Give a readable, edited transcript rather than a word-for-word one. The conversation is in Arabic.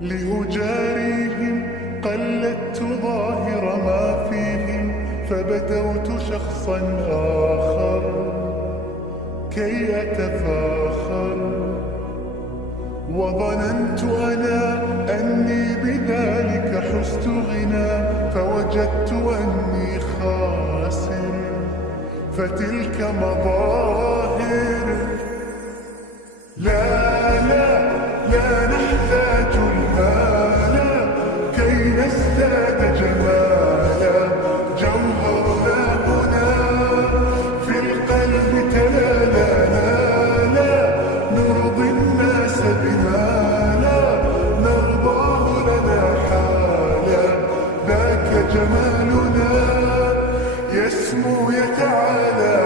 لأجاريهم قلدت ظاهر ما فيهم، فبدوت شخصا آخر كي أتفاخر، وظننت أنا أني بذلك حزت غنى، فوجدت أني خاسر، فتلك مظاهر. لا نحتاج المال كي نزداد جمالا، جوهرنا هنا في القلب تلالا. لا نرضي الناس بما لا نرضاه لنا حالا، ذاك جمالنا يسمو يتعالى.